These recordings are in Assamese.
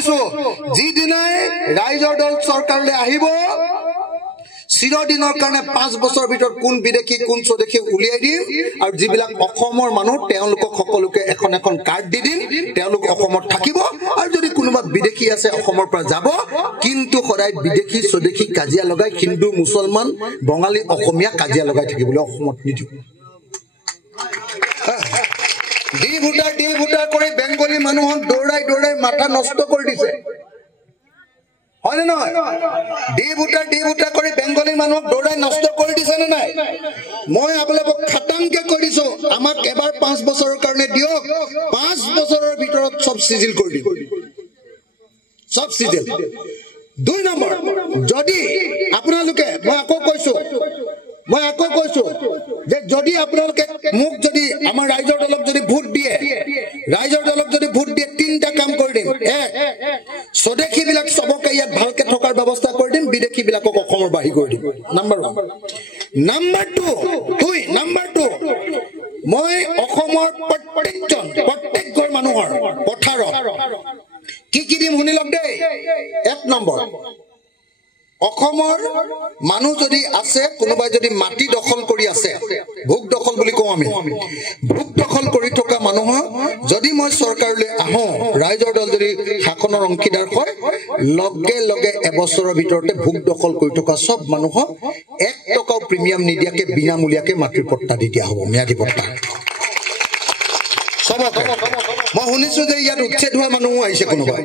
দিছো যিদিনাই ৰাইজৰ দল চৰকাৰলৈ আহিব চিৰদিনৰ কাৰণে 5 বছৰৰ ভিতৰত কোন বিদেশী কোন স্বদেশী উলিয়াই দিম আৰু যিবিলাক অসমৰ মানুহ তেওঁলোকক সকলোকে এখন এখন কাৰ্ড দি দিম তেওঁলোক অসমত থাকিব আৰু যদি কোনোবা বিদেশী আছে অসমৰ পৰা যাব কিন্তু সদায় বিদেশী স্বদেশী কাজিয়া লগাই হিন্দু মুছলমান বঙালী অসমীয়া কাজিয়া লগাই থাকিবলৈ অসমত নিদিও ডি ভোটাৰ কৰি বেংগলী মানুহক দৌৰাই দৌৰাই মাথা নষ্ট কৰি দিছে হয় না ডি ভোটাৰ কৰি বেংগলী মানুহক দৌৰাই নষ্ট কৰি দিছে নে নাই মই আপোনালোকক খাটাংকে কৈ দিছো আমাক এবাৰ 5 বছৰৰ কাৰণে দিয়ক 5 বছৰৰ ভিতৰত সব সিজিল কৰি দিব সব সিজিল 2 নম্বৰ যদি আপোনালোকে মই আকৌ কৈছো যে যদি আপোনালোকে মোক যদি আমাৰ ৰাইজৰ দলক যদি ভোট দিয়ে তিনটা কাম কৰি দিম এক স্বদেশী বিলাক সবকে ইয়াত ভালকে থকাৰ ব্যৱস্থা কৰি দিম বিদেশী বিলাকক অসমৰ বাহিৰ কৰি দিম নাম্বাৰ 1 নাম্বাৰ 2 মই অসমৰ প্ৰত্যেক ঘৰ মানুহৰ পথাৰত কি দিম শুনি লওক দেই 1 নম্বৰ অসমৰ মানুহ যদি আছে কোনোবাই যদি মাটি দখল কৰি আছে ভোগ দখল বুলি কওঁ আমি ভোগ দখল কৰি থকা মানুহক যদি মই চৰকাৰলৈ আহো ৰাইজৰ দল যদি শাসনৰ অংশীদাৰ হয় লগে এবছৰৰ ভিতৰতে ভোগ দখল কৰি থকা সব মানুহক 1 টকাও প্ৰিমিয়াম নিদিয়াকে বিনামূলীয়াকে মাটিৰ পট্টা দি দিয়া হ'ব ম্যাদী পট্টা সবকে মই শুনিছো যে ইয়াত উচ্ছেদ হোৱা মানুহ আহিছে কোনোবাই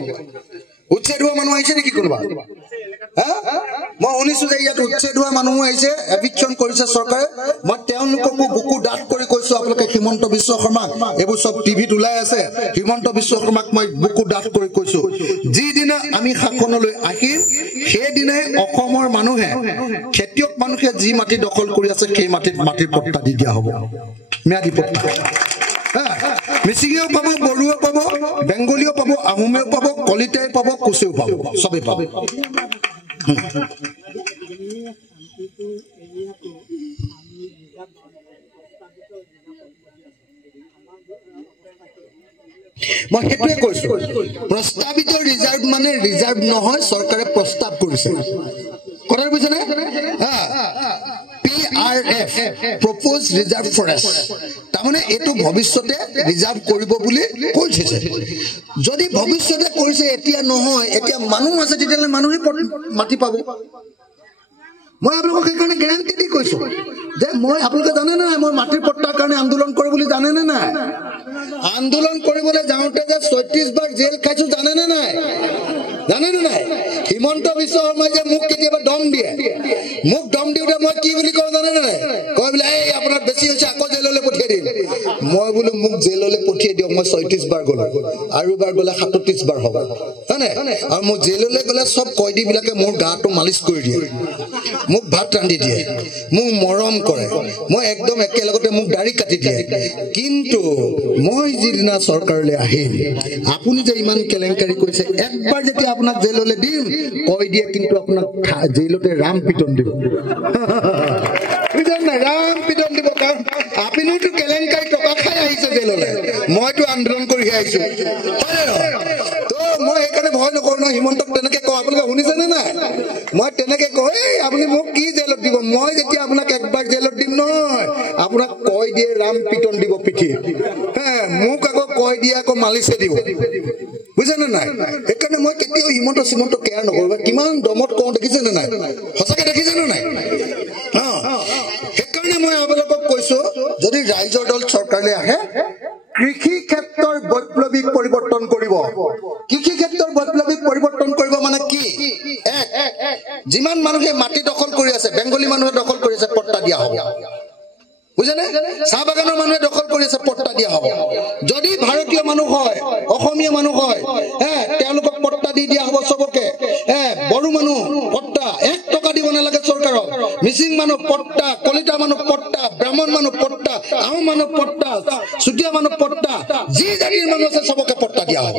উচ্ছেদ হোৱা মানুহ আহিছে নেকি কোনোবা মই শুনিছো যে ইয়াত উচ্ছেদ হোৱা মানুহ আহিছে এভিকশন কৰিছে চৰকাৰে মই তেওঁলোককো বুকু ডাঠ কৰি কৈছো আপোনালোকে হিমন্ত বিশ্ব শৰ্মাক এইবোৰ সব টিভিত ওলাই আছে হিমন্ত বিশ্ব শৰ্মাক মই বুকু ডাঠ কৰি কৈছো যিদিনা আমি শাসনলৈ আহিম সেইদিনাই অসমৰ মানুহে খেতিয়ক মানুহে যি মাটি দখল কৰি আছে সেই মাটিৰ পট্টা দি দিয়া হ'ব ম্যাদী পট্টা মিচিঙেও পাব বড়োও পাব বেংগলীও পাব আহোমেও পাব কলিতাই পাব কুচেও পাব সবে পাব মই সেইটোৱে কৈছো প্ৰস্তাৱিত ৰিজাৰ্ভ মানে ৰিজাৰ্ভ নহয় চৰকাৰে প্ৰস্তাৱ কৰিছে কথা বুজিছে নে PRF proposed reserve forest তাৰমানে এটো ভৱিষ্যতে ৰিজাৰ্ভ কৰিব বুলি কৈছে যদি ভৱিষ্যতে কৰিছে এতিয়া নহয় এতিয়া মানুহ আছে তেতিয়ালে মানুহে মাটি পাব মই আপোনালোকক সেইকাৰণে গ্যাৰান্টি দি কৈছো যে মই আপোনালোকে জানে না মই মাটিৰ পট্টাৰ কাৰণে আন্দোলন কৰে বুলি জানে না নাই আন্দোলন কৰিবলৈ যাওঁতে যে 36 বাৰ জেল খাইছো জানে না নাই হিমন্ত বিশ্ব শৰ্মাই যে মোক কেতিয়াবা দম দিয়ে মোক দম দিওঁতে মই কি বুলি কওঁ জানে নাই কয় বোলে এই আপোনাৰ বেছি হৈছে আকৌ জেললৈ পঠিয়াই দিম মই বোলো মোক জেললৈ পঠিয়াই দিয়ক মই 36 বাৰ গ'লো আৰু এবাৰ গ'লে 37 বাৰ হ'ব হয়নে আৰু মই জেললৈ গ'লে সব কয়দীবিলাকে মোৰ গাটো মালিচ কৰি দিয়ে মোক ভাত ৰান্ধি দিয়ে মোক মৰম কৰে মই একদম একেলগতে মোক দাড়ি কাটি দিয়ে কিন্তু মই যিদিনা চৰকাৰলৈ আহিম আপুনি যে ইমান কেলেংকাৰী কৰিছে একবাৰ যেতিয়া আপোনাক জেললৈ দিম কৈ দিয়ে কিন্তু আপোনাক জেলতে ৰাম পিটন দিব বুঝেন না ৰাম পিটন দিব কাৰণ আপনি তো কেলেংকাৰী টকা খাই আহিছে জেললৈ মইতো আন্দোলন কৰি আহিছো তো মই এখানে ভয় নকৰো ন হিমন্তক তেনেকে কওঁ আপোনালোকে শুনিছে নে নাই মই তেনেকে কয় আপুনি মোক কি জেলত দিব মই যেতিয়া আপোনাক একবাৰ জেলত দিম নহয় আপোনাক কৈ দিয়ে ৰাম পিটন দিব পিঠি মোক আকৌ কৈ দিয়ে আকৌ মালিচে দিব বুঝেন না এখানে মই কেতিয়াও হিমন্ত কেয়াৰ নকৰো কিমান দমত কওঁ দেখিছে নে নাই সঁচাকে দেখিছে নে নাই সেইকাৰণে মই আপোনালোকক কৈছো যদি ৰাইজৰ দল চৰকাৰলৈ আহে কৃষি ক্ষেত্ৰৰ বৈপ্লৱিক পৰিৱৰ্তন কৰিব মানে কি যিমান মানুহে মাটি দখল কৰি আছে বেংগলী মানুহে দখল কৰি আছে পট্টা দিয়া হ'ব বুঝেনে চাহ বাগানৰ মানুহে দখল কৰি আছে পট্টা দিয়া হ'ব যদি ভাৰতীয় মানুহ হয় অসমীয়া মানুহ হয় তেওঁলোকক পট্টা দি দিয়া হ'ব সবকে বড়ো মানুহ পট্টা 1 টকা দিব নালাগে চৰকাৰক মিচিং মানুহ পট্টা কলিতা মানুহ পট্টা ব্ৰাহ্মণ মানুহ পট্টা আহোম মানুহ পট্টা চুতীয়া মানুহ পট্টা যি জাতিৰ মানুহ আছে সবকে পট্টা দিয়া হ'ব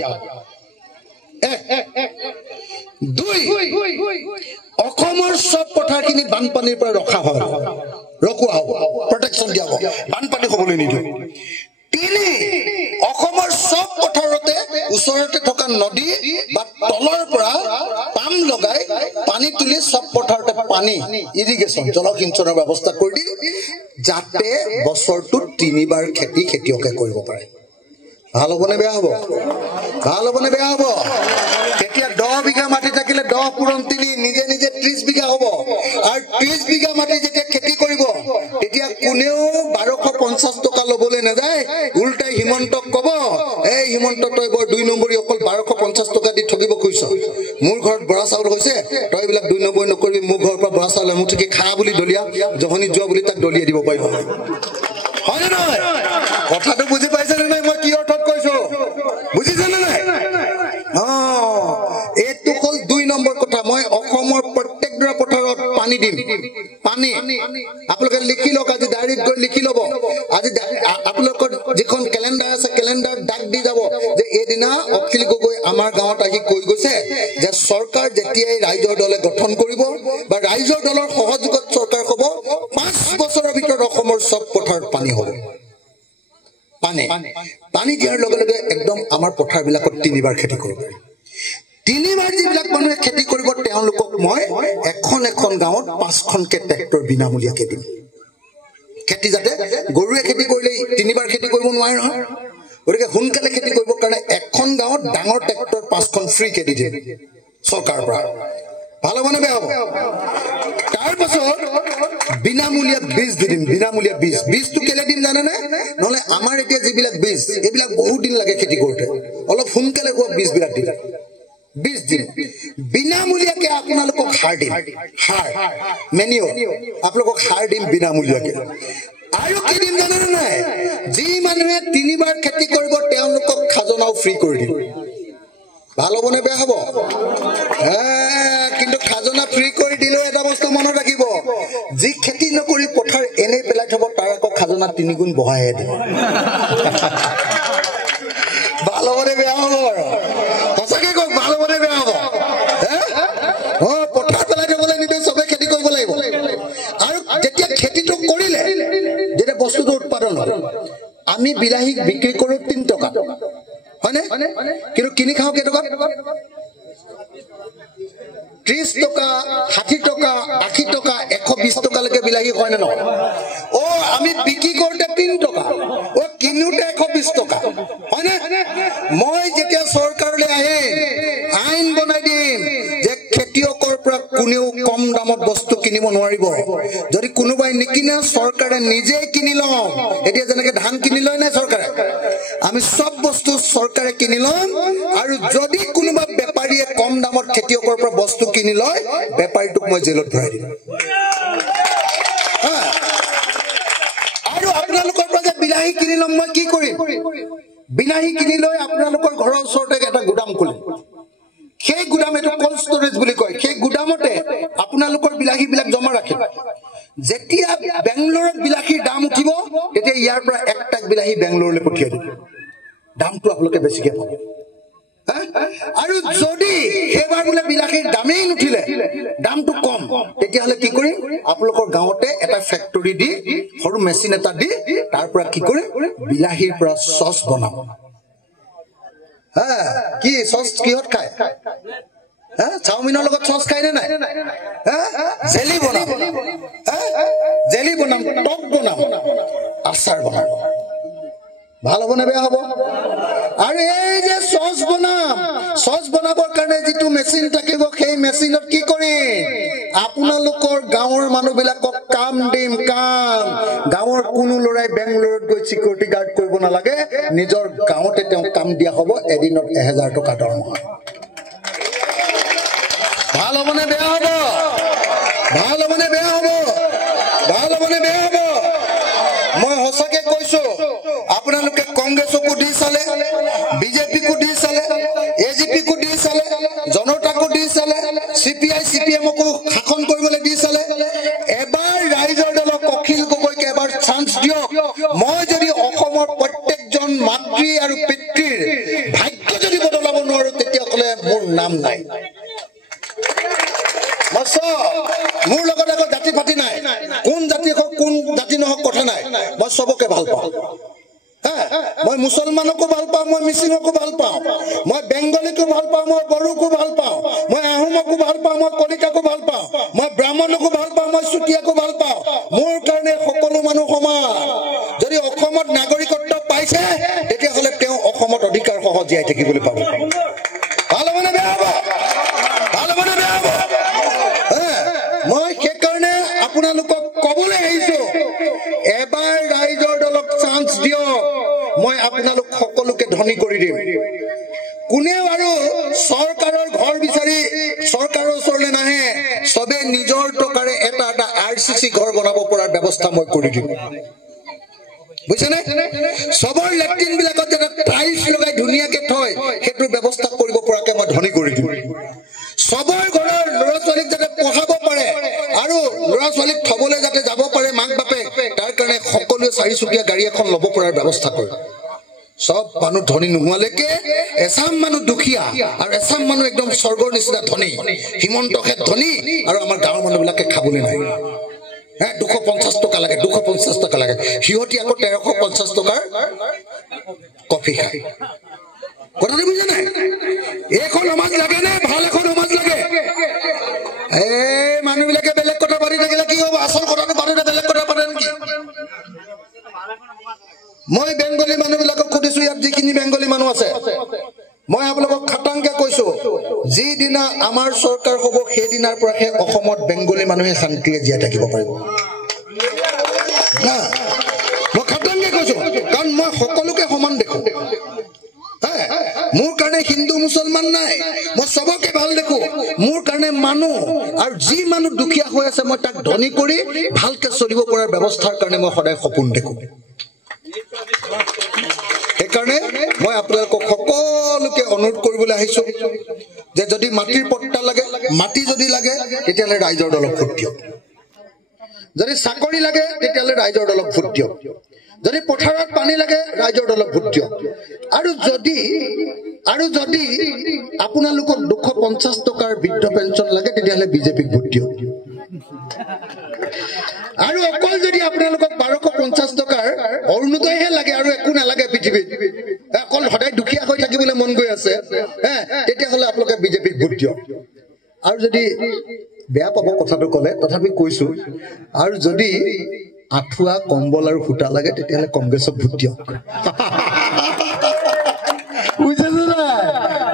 2 অসমৰ সব পথাৰখিনি বানপানীৰ পৰা ৰখা হ'ব প্ৰটেকশন দিয়া হ'ব বানপানী হ'বলৈ নিদিয়ে তিনি অসমৰ সব পথাৰতে ওচৰতে থকা নদী বা তলৰ পৰা পাম লগাই পানী তুলি সব পথাৰতে পানী ইৰিগেশ্যন জলসিঞ্চনৰ ব্যৱস্থা কৰি দি যাতে বছৰটো 3 বাৰ খেতিয়কে কৰিব পাৰে ভাল হ'বনে বেয়া হ'ব ভাল হ'বনে বেয়া হ'ব তেতিয়া 10 বিঘা মাটি থাকিলে 10 পূৰণ 3 নিজে নিজে 30 বিঘা হ'ব আৰু 30 বিঘা মাটি যেতিয়া খেতি কৰিব তেতিয়া কোনেও 1250 টকা ল'বলৈ নাযায় উল্টাই হিমন্তক ক'ব এই হিমন্ত তই বৰ 2 নম্বৰী অকল 1250 টকা দি ঠগিব খুজিছ মোৰ ঘৰত বৰা চাউল হৈছে তই এইবিলাক 2 নম্বৰী নকৰিবি মোৰ ঘৰৰ পৰা বৰা চাউল মুঠিকে খা বুলি দলিয়া জহনি যোৱা বুলি তাক দলিয়াই দিব পাৰিব হয়নে নহয় কথাটো বুজি পাইছেনে নাই মই কি অৰ্থত কৈছো বুজিছেনে নাই এইটো হ'ল 2 নম্বৰ কথা মই অসমৰ প্ৰত্যেকটা পথাৰত পানী দিম পানী আপোনালোকে লিখি লওক আজি ডায়েৰীত গৈ লিখি ল'ব আজি আপোনালোকৰ যিখন কেলেণ্ডাৰ আছে কেলেণ্ডাৰ ডাক দি যাব যে এদিনা অখিল গগৈ আমাৰ গাঁৱত আহি কৈ গৈছে যে চৰকাৰ যেতিয়াই ৰাইজৰ দলে গঠন কৰিব বা ৰাইজৰ দলৰ সহযোগত চৰকাৰ হ'ব 5 বছৰৰ ভিতৰত অসমৰ সব পথাৰত পানী হ'ব পানী দিয়াৰ লগে লগে একদম আমাৰ পথাৰবিলাকত 3 বাৰ খেতি কৰিব পাৰি 3 বাৰ যিবিলাক মানুহে খেতি কৰিব তেওঁলোকক মই এখন গাঁৱত 5খনকে ট্ৰেক্টৰ বিনামূলীয়াকে দিম খেতি যাতে গৰুৱে খেতি কৰিলে 3 বাৰ খেতি কৰিব নোৱাৰে নহয় গতিকে সোনকালে খেতি কৰিবৰ কাৰণে এখন গাঁৱত ডাঙৰ ট্ৰেক্টৰ 5খন ফ্ৰীকে দি দিম চৰকাৰৰ পৰা ভাল হ'বনে বেয়া হ'ব তাৰ পাছত বিনামূলীয়া বীজ দি দিম বিনামূলীয়া বীজটো কেলে দিম জানেনে নহ'লে আমাৰ এতিয়া যিবিলাক বীজ এইবিলাক বহুত দিন লাগে খেতি কৰোঁতে অলপ সোনকালে হোৱা বীজবিলাক দিম বীজ দিম বিনামূলীয়াকে আপোনালোকক সাৰ দিম সাৰ মেনিয়ৰ আপোনালোকক সাৰ দিম বিনামূলীয়াকে আৰু কি দিম জানেনে নাই যি মানুহে 3 বাৰ খেতি কৰিব তেওঁলোকক খাজনাও ফ্ৰী কৰি দিম ভাল হ'বনে বেয়া হ'ব কিন্তু খাজনা ফ্ৰী কৰি দিলেও এটা বস্তু মনত ৰাখিব যি খেতি নকৰি পথাৰ এনে পেলাই থব তাৰ আকৌ খাজনা 3 গুণ বঢ়াইহে দিব ভাল হ'বনে বেয়া হ'ব সঁচাকে কওক ভাল হ'বনে বেয়া হ'ব পথাৰ পেলাই থবলৈ নিদিওঁ চবে খেতি কৰিব লাগিব আৰু যেতিয়া খেতিটো কৰিলে যেতিয়া বস্তুটো উৎপাদন হয় আমি বিলাহী বিক্ৰী কৰোঁ 3 টকা হয়নে কিন্তু কিনি খাওঁ কেইটকা 30 টকা 60 টকা 80 টকা 120 টকালৈকে বিলাহী হয় নে নহয় আমি বিক্ৰী কৰোঁতে 3 টকা কিনোতে 120 টকা হয়নে মই যেতিয়া চৰকাৰলৈ আহিম আইন বনাই দিম যে খেতিয়কৰ পৰা কোনেও কম দামত বস্তু কিনিব নোৱাৰিব যদি কোনোবাই নিকিনে চৰকাৰে নিজে কিনি লওঁ এতিয়া যেনেকে ধান কিনি লয় নাই চৰকাৰে আমি সব বস্তু চৰকাৰে কিনি লম আৰু যদি কোনোবা বেপাৰীয়ে কম দামত খেতিয়কৰ পৰা বস্তু কিনি লয় বেপাৰীটোক মই জেলত ভৰাই দিম আৰু আপোনালোকৰ পৰা যে বিলাহী কিনি লম মই কি কৰিম বিলাহী কিনি লৈ আপোনালোকৰ ঘৰৰ ওচৰতে এটা গুদাম খুলিম সেই গুদাম এটো কোল্ড ষ্টৰেজ বুলি কয় সেই গুদামতে আপোনালোকৰ বিলাহীবিলাক জমা ৰাখিম যেতিয়া বেংগলোৰত বিলাহীৰ দাম উঠিব তেতিয়া ইয়াৰ পৰা একটা বিলাহী বেংগলোৰলৈ পঠিয়াই দিম দামটো আপোনালোকে বেছিকে পাব আৰু যদি এবাৰ বোলে বিলাহীৰ দামেই নুঠিলে দামটো কম তেতিয়াহ'লে কি কৰিম আপোনালোকৰ গাঁৱতে এটা ফেক্টৰী দি সৰু মেচিন এটা দি তাৰ পৰা কি কৰিম বিলাহীৰ পৰা চচ বনাম কি চচ কিহত খায় চাওমিনৰ লগত চচ খায় নে নাই জেলি বনাম টক বনাম আচাৰ বনাম ভাল হ'বনে বেয়া হ'ব আৰু এই যে চচ বনাবৰ কাৰণে যিটো মেচিন থাকিব সেই মেচিনত কি কৰিম আপোনালোকৰ গাঁৱৰ মানুহবিলাকক কাম দিম গাঁৱৰ কোনো ল'ৰাই বেংগলোৰত গৈ চিকিউৰিটি গাৰ্ড কৰিব নালাগে নিজৰ গাঁৱতে তেওঁক কাম দিয়া হ'ব এদিনত 1000 টকা দৰমহা ভাল হ'বনে বেয়া হ'ব ভাল হ'বনে বেয়া হ'ব ভাল হ'বনে বেয়া হ'ব মই সঁচাকে কৈছো আপোনালোকে কংগ্ৰেছকো দি চালে বিজেপিকো দি চালে এজিপিকো দি চালে জনতাকো দি চালে সিপিআই সিপিএমকো শাসন কৰিবলৈ দি চালে এবাৰ ৰাইজৰ দলক অখিল গগৈক এবাৰ চান্স দিয়ক মই যদি অসমৰ প্ৰত্যেকজন মাতৃ আৰু পিতৃৰ ভাগ্য যদি বদলাব নোৱাৰো তেতিয়াহ'লে মোৰ নাম নাই মোৰ লগত আকৌ জাতি পাতি নাই কোন জাতি হওক কোন জাতি নহওক কথা নাই মই সবকে ভাল পাওঁ মই মুছলমানকো ভাল পাওঁ, মই মিচিঙকো ভাল পাওঁ, মই বেংগলীকো ভাল পাওঁ, মই বড়োকো ভাল পাওঁ, মই আহোমকো ভাল পাওঁ, মই কলিতাকো ভাল পাওঁ, মই ব্ৰাহ্মণকো ভাল পাওঁ, মই চুতীয়াকো ভাল পাওঁ। মোৰ কাৰণে সকলো মানুহ সমান। যদি অসমত নাগৰিকত্ব পাইছে তেতিয়াহ'লে তেওঁ অসমত অধিকাৰ সহ জীয়াই থাকিবলৈ পাব। ভাল মানে বেয়া হ'ব, ভাল মানে বেয়া হ'ব। মই সেইকাৰণে আপোনালোকক ক'বলৈ আহিছো, এবাৰ ৰাইজৰ দলক চান্স দিয়ক, মই আপোনালোক সকলোকে ধনী কৰি দিম। কোনেও আৰু চৰকাৰৰ ঘৰ বিচাৰি চৰকাৰৰ ওচৰলৈ নাহে, চবে নিজৰ টকাৰে এটা এটা RCC ঘৰ বনাব পৰাৰ ব্যৱস্থা মই কৰি দিম। বুজিছেনে? চবৰ লেট্ৰিন বিলাকত যেনে টাইলছ লগাই ধুনীয়াকে থয়, সেইটোৰ ব্যৱস্থা কৰিব পৰাকে মই ধনী কৰি দিম। চবৰ ঘৰৰ ল'ৰা ছোৱালীক যাতে পঢ়াব পাৰে আৰু ল'ৰা ছোৱালীক থবলৈ যাতে যাব পাৰে মাক বাপেক, তাৰ কাৰণে সকলোৱে 4চকীয়া গাড়ী এখন ল'ব পৰাৰ ব্যৱস্থা কৰে। সব মানুহ ধনী নোহোৱালৈকে এছাম মানুহ দুখীয়া আৰু এছাম মানুহ একদম স্বৰ্গৰ নিচিনা ধনী, হিমন্তহেত ধনী, আৰু আমাৰ গাঁৱৰ মানুহবিলাকে খাবলৈ নাই। 250 টকা লাগে, 250 টকা লাগে। সিহঁতি আকৌ 1350 টকাৰ কফি খায়। কথাটো বুজা নাই? এইখন সমাজ লাগে নে ভাল এখন সমাজ লাগে? মানুহবিলাকে বেলেগ কথা পাতি থাকিলে কি হ'ব? আচল কথাটো পাতিলে বেলেগ কথা পাতে নেকি? মই বেংগলী মানুহবিলাকক সুধিছো, ইয়াত যিখিনি বেংগলী মানুহ আছে, মই আপোনালোকক খাটাংকে কৈছো, যিদিনা আমাৰ চৰকাৰ হ'ব সেইদিনাৰ পৰাহে অসমত বেংগলী মানুহে শান্তিৰে জীয়াই থাকিব পাৰিব। মই খাটাংকে কৈছো, কাৰণ মই সকলোকে সমান দেখো। মোৰ কাৰণে হিন্দু মুছলমান নাই, মই চবকে ভাল দেখো। মোৰ কাৰণে মানুহ, আৰু যি মানুহ দুখীয়া হৈ আছে মই তাক ধনী কৰি ভালকে চলিব পৰাৰ ব্যৱস্থাৰ কাৰণে মই সদায় সপোন দেখো। সেইকাৰণে মই আপোনালোকক সকলোকে অনুৰোধ কৰিবলৈ আহিছো যে যদি মাটিৰ পট্টা লাগে, মাটি যদি লাগে তেতিয়াহ'লে ৰাইজৰ দলক ভোট দিয়ক। যদি চাকৰি লাগে তেতিয়াহ'লে ৰাইজৰ দলক ভোট দিয়ক। যদি পথাৰত পানী লাগে ৰাইজৰ দলক ভোট দিয়ক। আৰু যদি আপোনালোকক 250 টকাৰ বৃদ্ধ পেঞ্চন লাগে তেতিয়াহ'লে বিজেপিক ভোট দিয়ক। আৰু অকল যদি আপোনালোকক 1250 টকাৰ অৰুণোদয়হে লাগে আৰু একো নালাগে পৃথিৱীত, অকল সদায় দুখীয়া হৈ থাকিবলৈ মন গৈ আছে, তেতিয়াহ'লে আপোনালোকে বিজেপিক ভোট দিয়ক। আৰু যদি বেয়া পাব কথাটো ক'লে, তথাপি কৈছো, আৰু যদি আঁঠুৱা কম্বল আৰু সূতা লাগে তেতিয়াহ'লে কংগ্ৰেছক ভোট দিয়ক।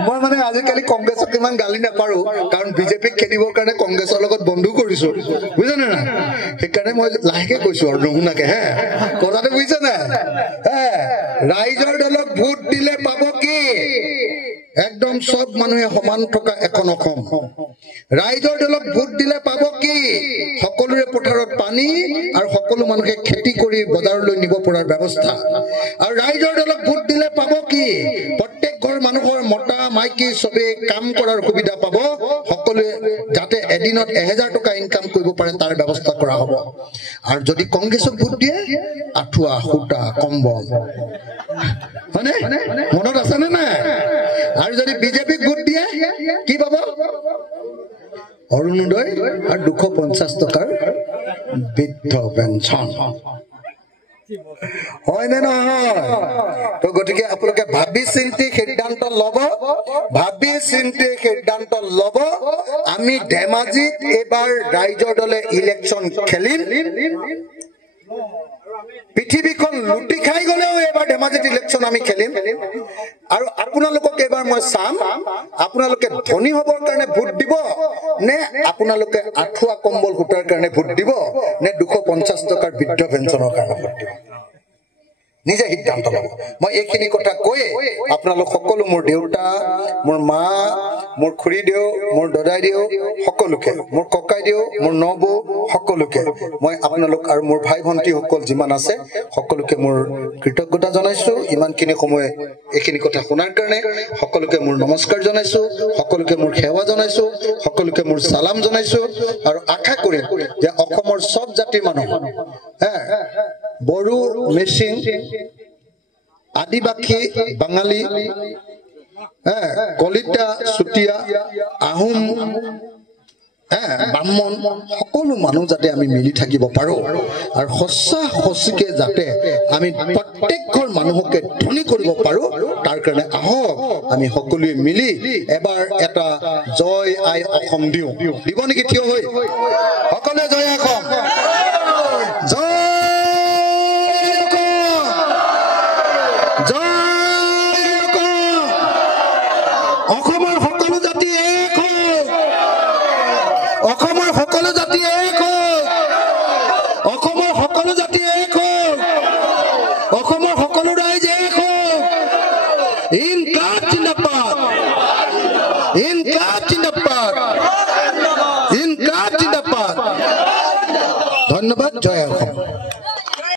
মই মানে আজিকালি কংগ্ৰেছক ইমান গালি নাপাৰো, কাৰণ বিজেপিক খেলিবৰ কাৰণে কংগ্ৰেছৰ লগত বন্ধু কৰিছো, বুজিছে নে নাই? সেইকাৰণে মই লাহেকে কৈছো আৰু নুশুনাকে। কথাটো বুজিছে নাই? ৰাইজৰ দলক ভোট দিলে পাব কি? একদম সব মানুহে সমান থকা এখন অসম। ৰাইজৰ দলক ভোট দিলে পাব কি? সকলোৰে পথাৰত পানী আৰু সকলো মানুহে খেতি কৰি বজাৰলৈ নিব পৰাৰ ব্যৱস্থা। আৰু ৰাইজৰ দলক ভোট দিলে পাব কি? প্ৰত্যেক ঘৰ মানুহৰ মতা মাইকী চবে কাম কৰাৰ সুবিধা পাব, সকলোৱে যাতে এদিনত 1000 টকা ইনকাম কৰিব পাৰে তাৰ ব্যৱস্থা কৰা হ'ব। আৰু যদি কংগ্ৰেছক ভোট দিয়ে, আঁঠুৱা সূতা কম্বল, হয়নে? মনত আছে নে নাই? আৰু যদি বিজেপিক ভোট দিয়ে কি পাব? অৰুণোদয় আৰু 250 টকাৰ বৃদ্ধ পেঞ্চন। হয় নে নহয়? তো গতিকে আপোনালোকে ভাবি চিন্তি সিদ্ধান্ত ল'ব, আমি ধেমাজিত এইবাৰ ৰাইজৰ দলে ইলেকশ্যন খেলিম। পৃথিৱীখন লুটি খাই গলেও এইবাৰ ধেমাজিত ইলেকশ্যন আমি খেলিম। আৰু আপোনালোকক এইবাৰ মই চাম, আপোনালোকে ধনী হবৰ কাৰণে ভোট দিব নে আপোনালোকে আঁঠুৱা কম্বল সূতাৰ কাৰণে ভোট দিব নে 250 টকাৰ বৃদ্ধ পেঞ্চনৰ কাৰণে ভোট দিব? নিজে সিদ্ধান্ত ল'ব। মই এইখিনি কথা কৈয়ে আপোনালোক সকলো, মোৰ দেউতা, মোৰ মা, মোৰ খুৰীদেউ, মোৰ দদাইদেউ সকলোকে, মোৰ ককাইদেউ, মোৰ নবৌ সকলোকে মই আপোনালোক আৰু মোৰ ভাই ভণ্টি সকল যিমান আছে সকলোকে মোৰ কৃতজ্ঞতা জনাইছো। ইমানখিনি সময় এইখিনি কথা শুনাৰ কাৰণে সকলোকে মোৰ নমস্কাৰ জনাইছো, সকলোকে মোৰ সেৱা জনাইছো, সকলোকে মোৰ সালাম জনাইছো। আৰু আশা কৰিম যে অসমৰ সব জাতিৰ মানুহ, বড়ো, মিচিং, আদিবাসী, বাঙালী, কলিতা, চুতীয়া, আহোম, ব্ৰাহ্মণ সকলো মানুহ যাতে আমি মিলি থাকিব পাৰো আৰু সঁচা সঁচিকে যাতে আমি প্ৰত্যেক ঘৰ মানুহকে ধনী কৰিব পাৰো তাৰ কাৰণে আহক আমি সকলোৱে মিলি এবাৰ এটা জয় আই অসম দিও দিব নেকি থিয় হৈ সকলোৱে জয় অসম জয় অসমৰ সকলো জাতি এক হওক অসমৰ সকলো জাতি এক হওক অসমৰ সকলো জাতি এক হওক অসমৰ সকলো ৰাইজ এক হওক ইনকালাব জিন্দাবাদ ইনকালাব জিন্দাবাদ ইনকালাব জিন্দাবাদ ধন্যবাদ জয় অসম